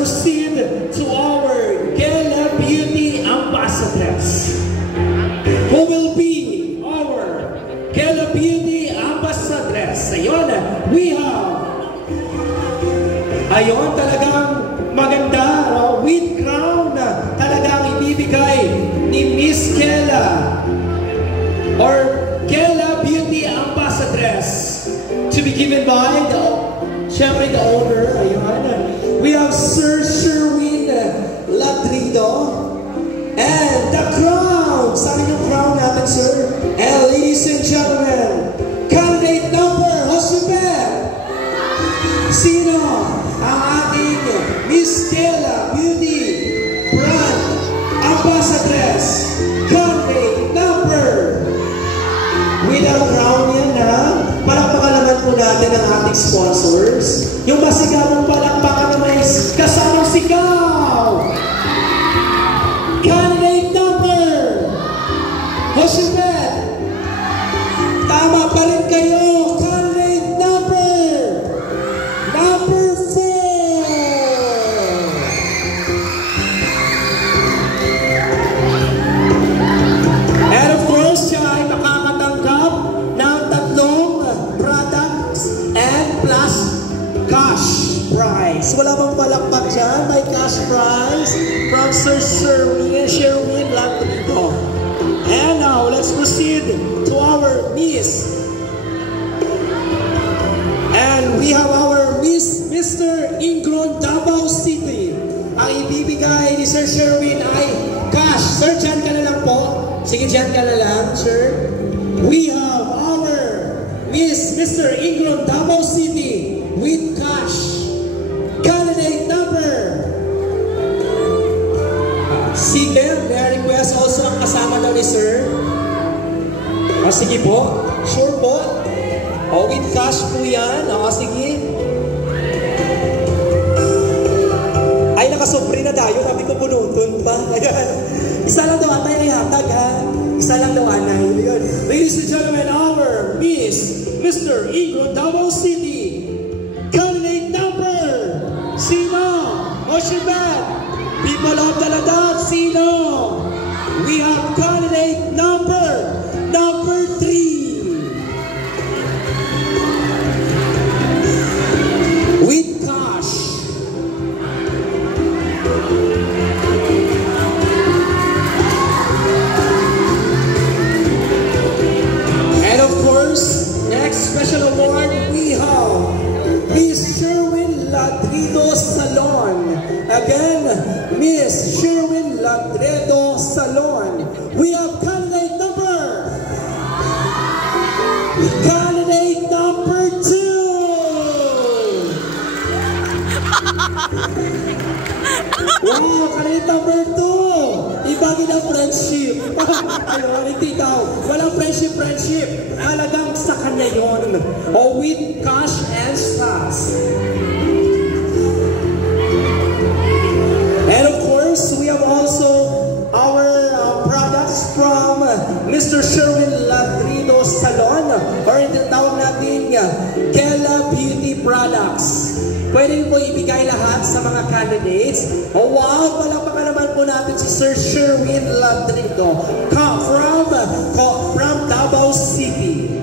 proceed to our Gala Beauty Ambassadors. Who will be our Gala Beauty Ambassadors? Ayun, we have, ayun, talagang maganda, with crown na talagang ibibigay ni Miss Gala or Gala Beauty Ambassadors to be given by syempre the owner. Ayun, we have Sir Sherwin Ladrido and the crown. Saan yung crown natin, sir? And ladies and gentlemen, candidate number Joseph. Sino ang ating Miss Gala Beauty Brand Ambassadress? Candidate number. With a crown yan, ha? Palakpakan naman po natin ang ating sponsors. Yung masigawang palakpakan na may kasamang sigaw. Candidate number Joseph. Tama pa rin kayo. Candidate number 4. And of course, siya ay makakatanggap ng 3 products and plus cash prize. Wala bang palakpak dyan? May cash prize from Sir Sherwin Ladrido. And now, let's proceed to our Miss. And we have our Miss, Mr. Ingron, Davao City. Ang ibibigay ni Sir Sherwin ay cash. Sir, dyan ka na lang po. Sige, dyan ka na lang, sir. We have our Miss, Mr. Ingron, Davao City with cash. Candidate number. Sige, may request also ang kasama daw ni Sir. O, sige po. Sure po. O, with cash po yan. O, sige. Ay, nakasopre na tayo. Sabi ko bunutun pa. Ayan. Isa lang daw atay ay hatag, ha? Isa lang daw anay. Ayan. Ladies and gentlemen, our Miss, Mr. Ingron, Davao City. Candidate number. Sino? Oshibat. People of Daladab. Sino? We have candidate number 3. With cash. And of course, next special award we have Miss Sherwin Ladrido Salon. Again, Miss Sherwin Ladrido Salon. We have candidate number 2. Wow, candidate number 2. Ibagi ng friendship. Ayun, hindi daw. Walang friendship. Alagang sa kanya yun. O with cash and stocks. And of course, we have also our products from Mr. Sherwin Ladrido Salon, or tinatawag natin Gala Beauty Products. Pwede po ibigay lahat sa mga candidates. Oh wow, palakpakan naman po natin si Sir Sherwin Ladrido from Davao City.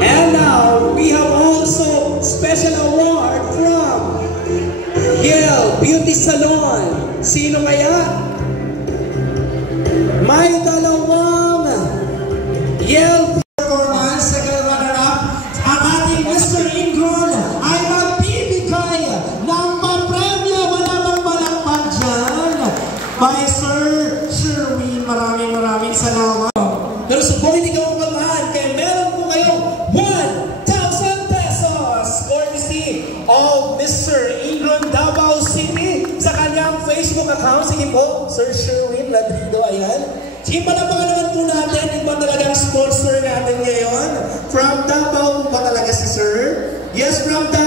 And now, we have also special award from Yale Beauty Salon. Sino kaya? May dalawang Yale performance. Second runner-up, ang ating Mr. Ingron ay magbibigay ng papremyo. Wala bang malakpan dyan? By Sir Sherwin, maraming salamat. Pero subukin ikaw ang pagmahan, kaya meron po kayong 1,000 pesos courtesy of Mr. Ingron Davao City sa kanyang Facebook account. Sige po, Sir Sherwin Ladrido, ayan. Sige, palapakan naman po natin, iba talagang sponsor natin ngayon. From Davao ba talaga si Sir? Yes, from Davao.